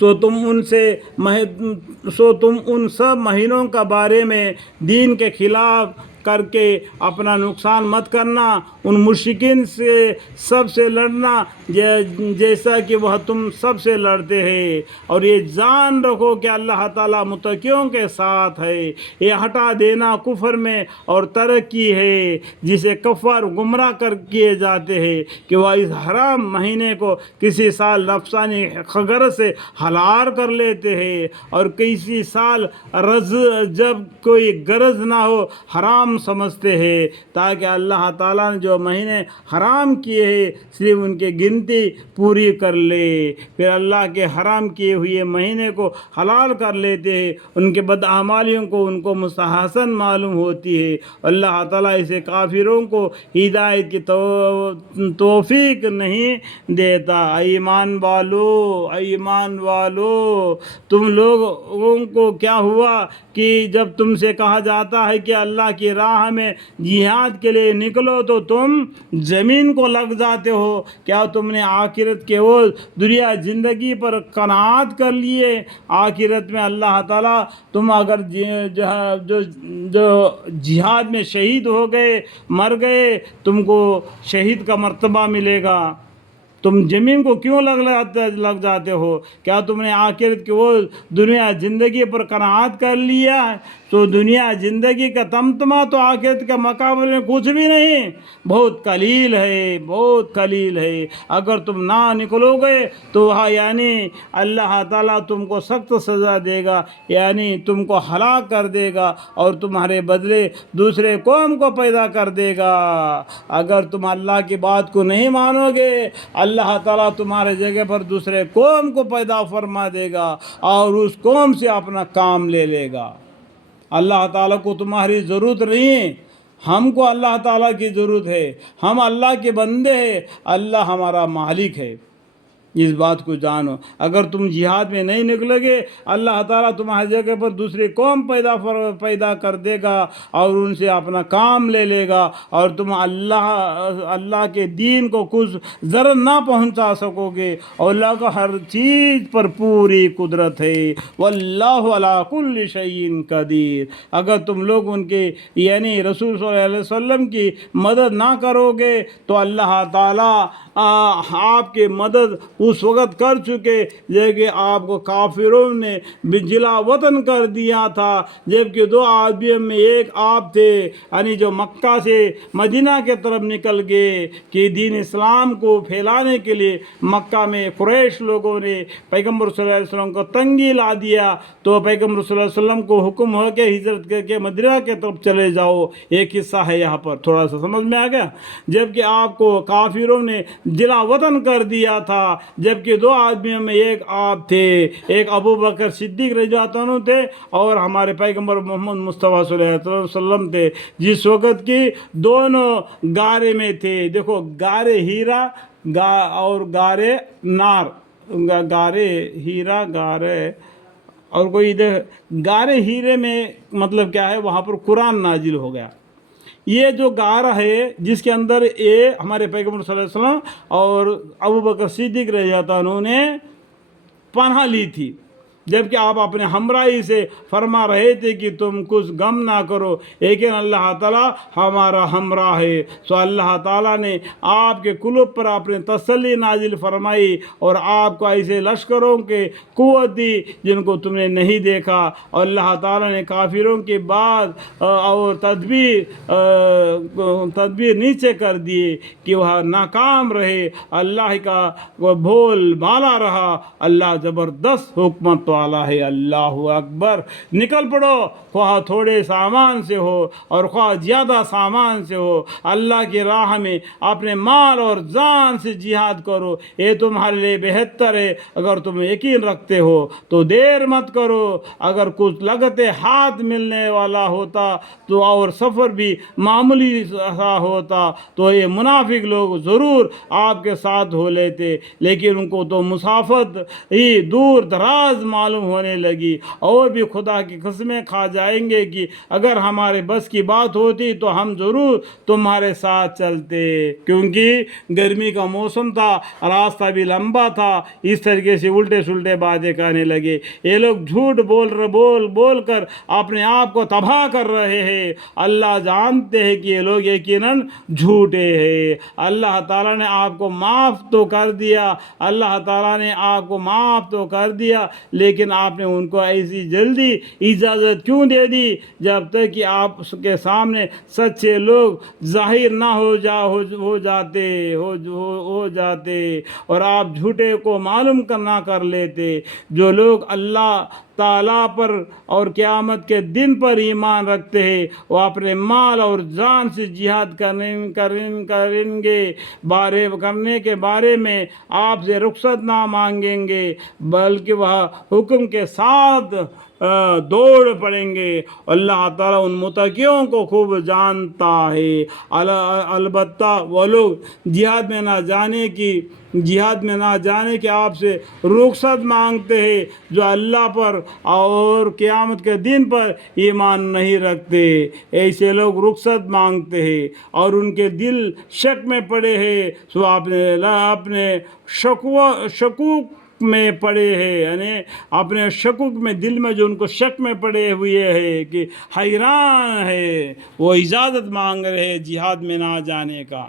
سو تم ان سب مہینوں کا بارے میں دین کے خلاف کر کے اپنا نقصان مت کرنا، ان مشرکین سے سب سے لڑنا جیسا کہ وہ تم سب سے لڑتے ہیں، اور یہ جان رکھو کہ اللہ تعالیٰ متقیوں کے ساتھ ہے۔ یہ ہٹا دینا کفر میں اور ترقی ہے جسے کفار گمراہ کر کیے جاتے ہیں کہ وہ اس حرام مہینے کو کسی سال نفسانی غرض سے حلال کر لیتے ہیں، اور کسی سال جب کوئی غرض نہ ہو حرام سمجھتے ہیں، تاکہ اللہ تعالیٰ نے جو مہینے حرام کیے ہیں صرف ان کی گنتی پوری کر لے۔ پھر اللہ کے حرام کیے ہوئے مہینے کو حلال کر لیتے ہیں، ان کے بدعمالیوں کو ان کو مستحسن معلوم ہوتی ہے۔ اللہ تعالیٰ اسے کافروں کو ہدایت کی توفیق نہیں دیتا۔ ایمان والو تم لوگوں کو کیا ہوا کہ جب تم سے کہا جاتا ہے کہ اللہ کی راہ میں جہاد کے لیے نکلو تو تم زمین کو لگ جاتے ہو؟ کیا تم نے آخرت کے وہ دنیا زندگی پر قناعت کر لیے؟ آخرت میں اللہ تعالیٰ تم اگر جو جہاد میں شہید ہو گئے، مر گئے، تم کو شہید کا مرتبہ ملے گا۔ تم زمین کو کیوں لگ جاتے ہو؟ کیا تم نے آخرت کی وہ دنیا زندگی پر قناعت کر لیا ہے؟ تو دنیا زندگی کا تمتمہ تو آخرت کے مقابلے میں کچھ بھی نہیں، بہت قلیل ہے۔ اگر تم نہ نکلو گے تو وہاں یعنی اللہ تعالیٰ تم کو سخت سزا دے گا، یعنی تم کو ہلاک کر دے گا اور تمہارے بدلے دوسرے قوم کو پیدا کر دے گا۔ اگر تم اللہ کی بات کو نہیں مانو گے، اللہ تعالیٰ تمہارے جگہ پر دوسرے قوم کو پیدا فرما دے گا اور اس قوم سے اپنا کام لے لے گا۔ اللہ تعالیٰ کو تمہاری ضرورت نہیں، ہم کو اللہ تعالیٰ کی ضرورت ہے۔ ہم اللہ کے بندے ہیں، اللہ ہمارا مالک ہے۔ اس بات کو جانو۔ اگر تم جہاد میں نہیں نکلو گے، اللہ تعالیٰ تمہاری جگہ پر دوسری قوم پیدا کر دے گا اور ان سے اپنا کام لے لے گا، اور تم اللہ کے دین کو کچھ ضرر نہ پہنچا سکو گے، اور اللہ کو ہر چیز پر پوری قدرت ہے۔ واللہ علی کل شیء قدیر۔ اگر تم لوگ ان کے یعنی رسول صلی اللہ علیہ وسلم کی مدد نہ کرو گے تو اللہ تعالیٰ آپ کی مدد اس وقت کر چکے جبکہ آپ کو کافروں نے جلا وطن کر دیا تھا، جبکہ دو آدمیوں میں ایک آپ تھے، یعنی جو مکہ سے مدینہ کے طرف نکل گئے کہ دین اسلام کو پھیلانے کے لیے مکہ میں قریش لوگوں نے پیغمبر صلی اللہ علیہ وسلم کو تنگی لا دیا، تو پیغمبر صلی اللہ علیہ وسلم کو حکم ہو کے ہجرت کر کے مدینہ کے طرف چلے جاؤ۔ ایک قصہ ہے یہاں پر، تھوڑا سا سمجھ میں آ گیا؟ جبکہ آپ کو کافروں نے جلا وطن کر دیا تھا، جبکہ دو آدمیوں میں ایک آپ تھے، ایک ابو بکر صدیق رضی اللہ عنہ تھے اور ہمارے پیغمبر محمد مصطفیٰ صلی اللہ علیہ وسلم تھے، جس وقت کی دونوں گارے میں تھے۔ دیکھو گارے ہیرا اور گارے نار، گارے ہیرا گارے اور کوئی گارے ہیرے میں مطلب کیا ہے، وہاں پر قرآن نازل ہو گیا۔ یہ جو گارہ ہے جس کے اندر ہمارے پیغمبر صلی اللہ علیہ وسلم اور ابو بکر صدیق رضی اللہ عنہ نے پناہ لی تھی، جبکہ آپ اپنے ہمراہی سے فرما رہے تھے کہ تم کچھ غم نہ کرو، لیکن اللہ تعالیٰ ہمارا ہمراہ ہے۔ تو اللہ تعالیٰ نے آپ کے قلوب پر اپنے تسلی نازل فرمائی اور آپ کو ایسے لشکروں کے قوت دی جن کو تم نے نہیں دیکھا، اور اللہ تعالیٰ نے کافروں کے بعد اور تدبیر نیچے کر دیے کہ وہ ناکام رہے، اللہ کا وہ بول بالا رہا، اللہ زبردست حکمت والا ہے۔ اللہ اکبر۔ نکل پڑو، خواہ تھوڑے سامان سے ہو اور خواہ زیادہ سامان سے ہو، اللہ کی راہ میں اپنے مال اور جان سے جہاد کرو، یہ تمہارے لیے بہتر ہے۔ اگر تم یقین رکھتے ہو تو دیر مت کرو۔ اگر کچھ لگتے ہاتھ ملنے والا ہوتا تو اور سفر بھی معمولی سا ہوتا تو یہ منافق لوگ ضرور آپ کے ساتھ ہو لیتے، لیکن ان کو تو مسافت ہی دور دراز معلوم ہونے لگی، اور بھی خدا کی قسمیں کھا جائیں گے کہ اگر ہمارے بس کی بات ہوتی تو ہم ضرور تمہارے ساتھ چلتے، کیونکہ گرمی کا موسم تھا، راستہ بھی لمبا تھا۔ اس طریقے سے الٹے سلٹے باتیں کرنے لگے۔ یہ لوگ جھوٹ بول کر اپنے آپ کو تباہ کر رہے ہیں۔ اللہ جانتے ہیں کہ یہ لوگ یقیناً جھوٹے ہیں۔ اللہ تعالیٰ نے آپ کو معاف تو کر دیا، اللہ تعالیٰ نے آپ کو معاف تو کر دیا، لیکن آپ نے ان کو ایسی جلدی اجازت کیوں دے دی؟ جب تک کہ آپ کے سامنے سچے لوگ ظاہر نہ ہو جاتے اور آپ جھوٹے کو معلوم نہ کر لیتے۔ جو لوگ اللہ تعالیٰ پر اور قیامت کے دن پر ایمان رکھتے ہیں، وہ اپنے مال اور جان سے جہاد کرنے کے بارے میں آپ سے رخصت نہ مانگیں گے، بلکہ وہ حکم کے ساتھ دوڑ پڑیں گے۔ اللہ تعالیٰ ان متقیوں کو خوب جانتا ہے۔ البتہ وہ لوگ جہاد میں نہ جانے کے آپ سے رخصت مانگتے ہیں جو اللہ پر اور قیامت کے دن پر ایمان نہیں رکھتے۔ ایسے لوگ رخصت مانگتے ہیں اور ان کے دل شک میں پڑے ہیں، سو اپنے شکوک میں پڑے ہیں، یعنی اپنے شکوک میں، دل میں جو ان کو شک میں پڑے ہوئے ہیں کہ حیران ہے، وہ اجازت مانگ رہے ہیں جہاد میں نہ جانے کا۔